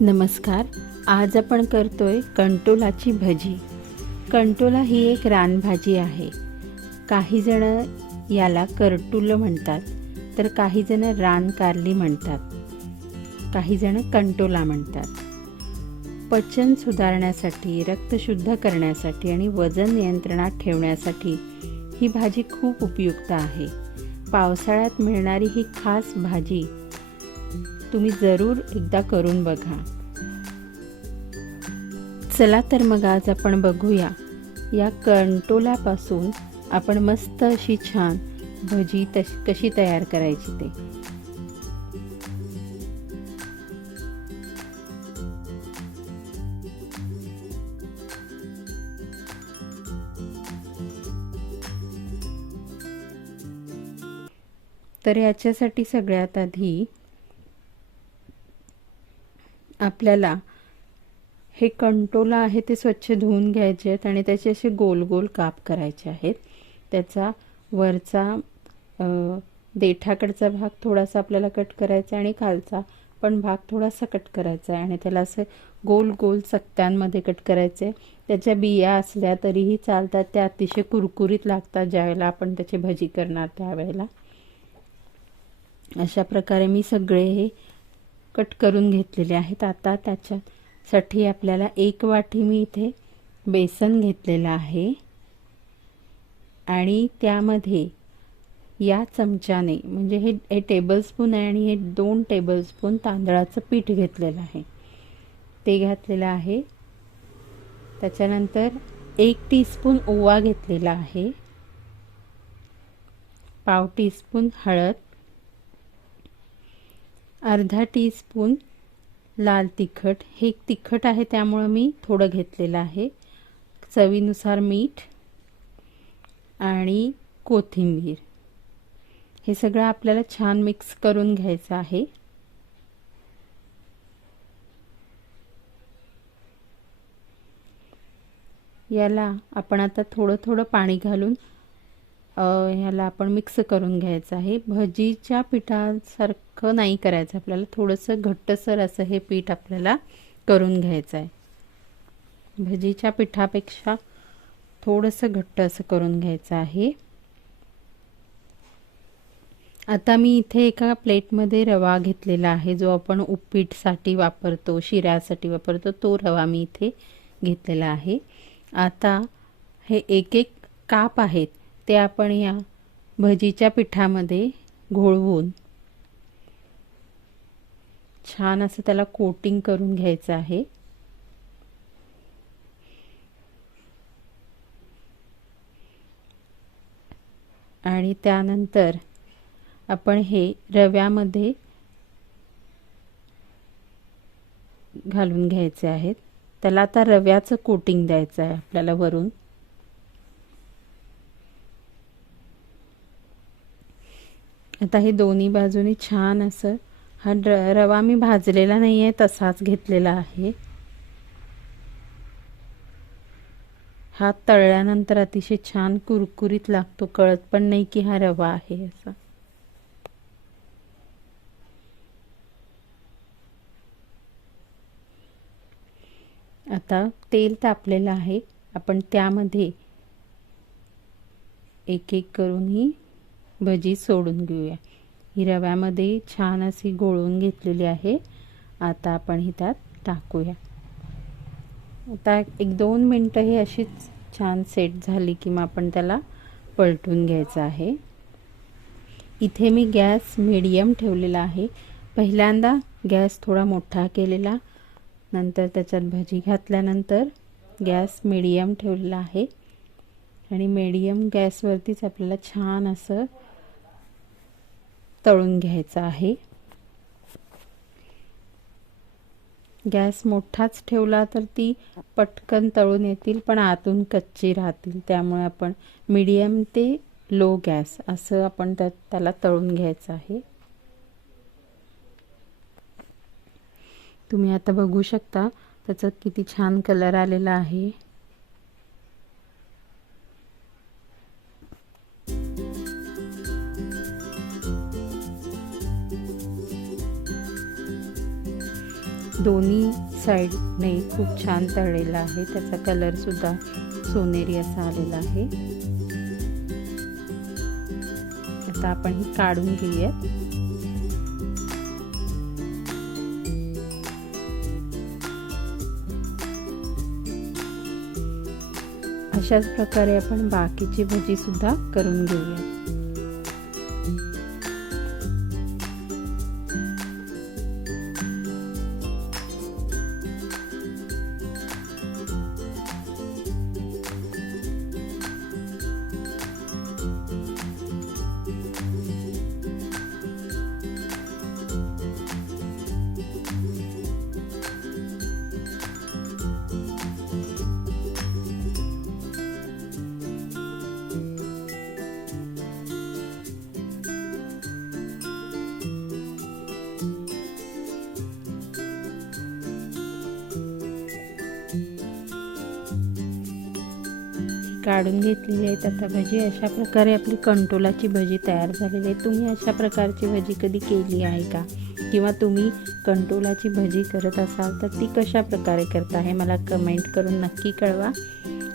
नमस्कार आज आपण करतोय कंटोलाची भजी. कंटोला ही एक रानभाजी आहे. काही जण याला करटुलं म्हणतात तर काही जण म्हणतात. काही जण कंटोला म्हणतात. पचन सुधारण्यासाठी रक्त शुद्ध करण्यासाठी आणि वजन नियंत्रणात ठेवण्यासाठी ही भाजी खूप उपयुक्त आहे. पावसाळ्यात मिळणारी ही खास भाजी तुम्ही जरूर एकदा करून बघा. चला तर मग आज आपण बघूया. या कंटोलापासून आपण मस्त अशी छान भजी तश कशी तयार करायची ते. तर याच्यासाठी सगळ्यात आधी आपल्याला हे कंटोला आहे ते स्वच्छ धुवून घ्यायचे आहेत आणि त्याचे असे गोल गोल काप करायचे आहेत. त्याचा वरचा देठाकडचा भाग थोडासा आपल्याला कट करायचा आहे आणि खालचा पण भाग थोडासा कट करायचा आहे आणि त्याला असं गोल गोल चकत्यांमध्ये कट करायचे आहे. त्याच्या बिया असल्या तरीही चालतात. त्या अतिशय कुरकुरीत लागतात ज्यावेळेला आपण त्याची भजी करणार त्यावेळेला. अशा प्रकारे मी सगळे हे कट करून घेतलेले आहेत. आता त्याच्यात साठी आपल्याला एक वाटी मी इथे बेसन घेतलेलं आहे. आणि त्यामध्ये या चमच्याने म्हणजे हे हे टेबलस्पून आहे आणि हे दोन टेबलस्पून तांदळाचं पीठ घेतलेलं आहे. ते घातलेलं आहे. त्याच्यानंतर एक टीस्पून ओवा घेतलेला आहे. पाव टीस्पून हळद. अर्धा टीस्पून लाल तिखट. हे तिखट आहे त्यामुळं मी थोडं घेतलेलं आहे. चवीनुसार मीठ आणि कोथिंबीर. हे सगळं आपल्याला छान मिक्स करून घ्यायचं आहे. याला आपण आता थोडं थोडं पाणी घालून ह्याला आपण मिक्स करून घ्यायचं आहे. भजीच्या पिठासारखं नाही करायचं आपल्याला. थोडंसं घट्टसर असं हे पीठ आपल्याला करून घ्यायचं आहे. भजीच्या पिठापेक्षा थोडंसं घट्ट असं करून घ्यायचं आहे. आता मी इथे एका प्लेटमध्ये रवा घेतलेला आहे. जो आपण उपीटसाठी वापरतो शिऱ्यासाठी वापरतो तो रवा मी इथे घेतलेला आहे. आता हे एक एक काप आहेत. ते आपण या भजीच्या पिठामध्ये घोळवून छान असं त्याला कोटिंग करून घ्यायचं आहे. आणि त्यानंतर आपण हे रव्यामध्ये घालून घ्यायचे आहेत. त्याला आता रव्याचं कोटिंग द्यायचं आहे आपल्याला वरून. आता हे दोन्ही बाजूनी छान असं हा ड- रवा मी भाजलेला नाही आहे तसाच घेतलेला आहे. हा तळल्यानंतर अतिशय छान कुरकुरीत लागतो कळत पण नाही की हा रवा आहे असा. आता तेल तापलेलं आहे आपण त्यामध्ये एक एक करून ही भजी सोडून घेऊया. ही रव्यामध्ये छान अशी गोळून घेतलेली आहे. आता आपण ही त्यात टाकूया. आता एक दोन मिनटं ही अशीच छान सेट झाली की मग आपण त्याला पलटून घ्यायचं आहे. इथे मी गॅस मीडियम ठेवलेला आहे. पहिल्यांदा गॅस थोडा मोठा केलेला. नंतर त्याच्यात भजी घातल्यानंतर गॅस मीडियम ठेवलेला आहे. आणि मीडियम गॅसवरतीच आपल्याला छान असं तळून घ्यायचं आहे. गॅस मोठाच ठेवला तर ती पटकन तळून येतील पण आतून कच्ची राहतील. त्यामुळे आपण मीडियम ते लो गॅस असं आपण त्यात त्याला तळून घ्यायचं आहे. तुम्ही आता बघू शकता त्याचा किती छान कलर आलेला आहे. दोन्ही साईडने खूप छान तळलेला आहे. त्याचा कलरसुद्धा सोनेरी असा आलेला आहे. आता आपण ही काढून घेऊयात. अशाच प्रकारे आपण बाकीची भजी सुद्धा करून घेऊया काढून घेतलेली आहेत. आता भजी अशा प्रकारे आपली कंटोलाची भजी तयार झालेली आहे. तुम्ही अशा प्रकारची भजी कधी केली आहे का? किंवा तुम्ही कंटोलाची भजी करत असाल तर ती कशा प्रकारे करता हे मला कमेंट करून नक्की कळवा.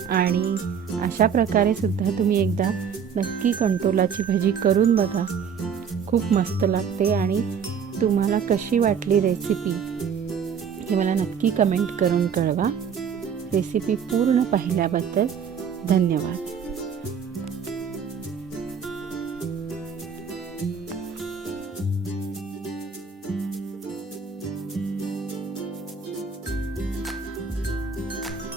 आणि अशा प्रकारे सुद्धा तुम्ही एकदा नक्की कंटोलाची भजी करून बघा. खूप मस्त लागते आणि तुम्हाला कशी वाटली रेसिपी हे मला नक्की कमेंट करून कळवा. रेसिपी पूर्ण पाहिल्याबद्दल धन्यवाद.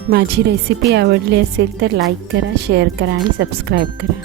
माझी रेसिपी आवडली असेल तर लाईक करा शेअर करा आणि सबस्क्राईब करा.